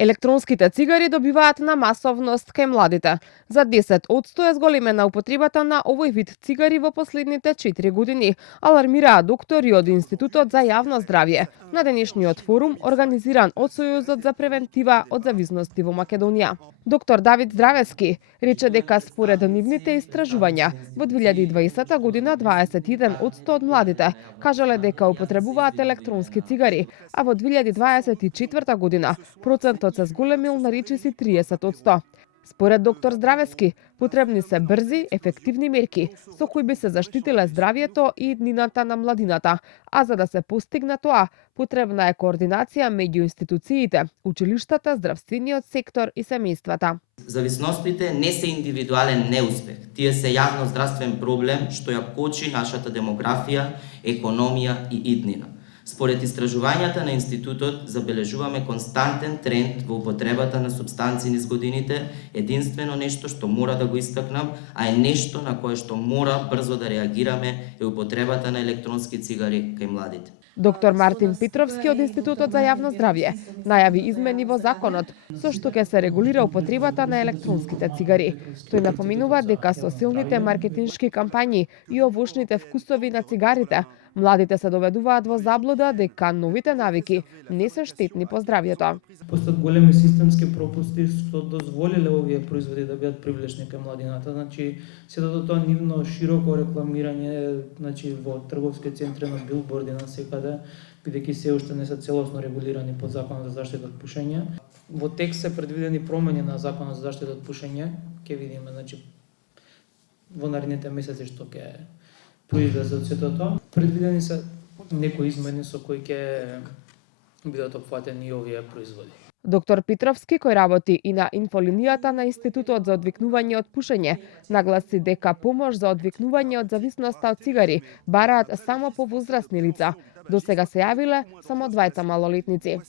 Електронските цигари добиваат на масовност кај младите. За 10% е зголемена употребата на овој вид цигари во последните 4 години, алармираа доктори од Институтот за јавно здравје на денешниот форум организиран од Сојузот за превентива од зависности во Македонија. Доктор Давид Здравески рече дека според нивните истражувања во 2020 година 21% од младите кажале дека употребуваат електронски цигари, а во 2024 година процентот се зголемил на речиси 30%. Според доктор Здравески, потребни се брзи, ефективни мерки со кои би се заштитиле здравјето и иднината на младината, а за да се постигне тоа, потребна е координација меѓу институциите, училиштата, здравствениот сектор и семејствата. Зависностите не се индивидуален неуспех, тие се јавно здравствен проблем што ја кочи нашата демографија, економија и иднина. Според истражувањата на институтот забележуваме константен тренд во употребата на супстанции низ годините, единствено нешто што мора да го истакнам, а е нешто на кое што мора брзо да реагираме е употребата на електронски цигари кај младите. Доктор Мартин Петровски од Институтот за јавно здравје најави измени во законот со што ќе се регулира употребата на електронските цигари. Тој напоминува дека со силните маркетиншки кампањи и овошните вкусови на цигарите, младите се доведуваат во заблуда дека новите навики не се штетни по здравјето. Постојат големи системски пропусти што дозволиле овие производи да бидат привлечни кај младината. Значи, се до тоа нивно широко рекламирање, значи во трговски центри на билборди на секаде, бидејќи се уште не се целосно регулирани под Законот за заштита од пушење. Во текст се предвидени промени на Законот за заштита од пушење, ќе видиме, значи во наредните месеци што ќе произлезе од сето тоа. Предвидени се некои измени со кои ќе бидат опфатени и овие производи. Доктор Петровски, кој работи и на инфолинијата на Институтот за одвикнување од пушење, нагласи дека помош за одвикнување од зависноста од цигари бараат само повозрасни лица. До сега се јавиле само 2 малолетници.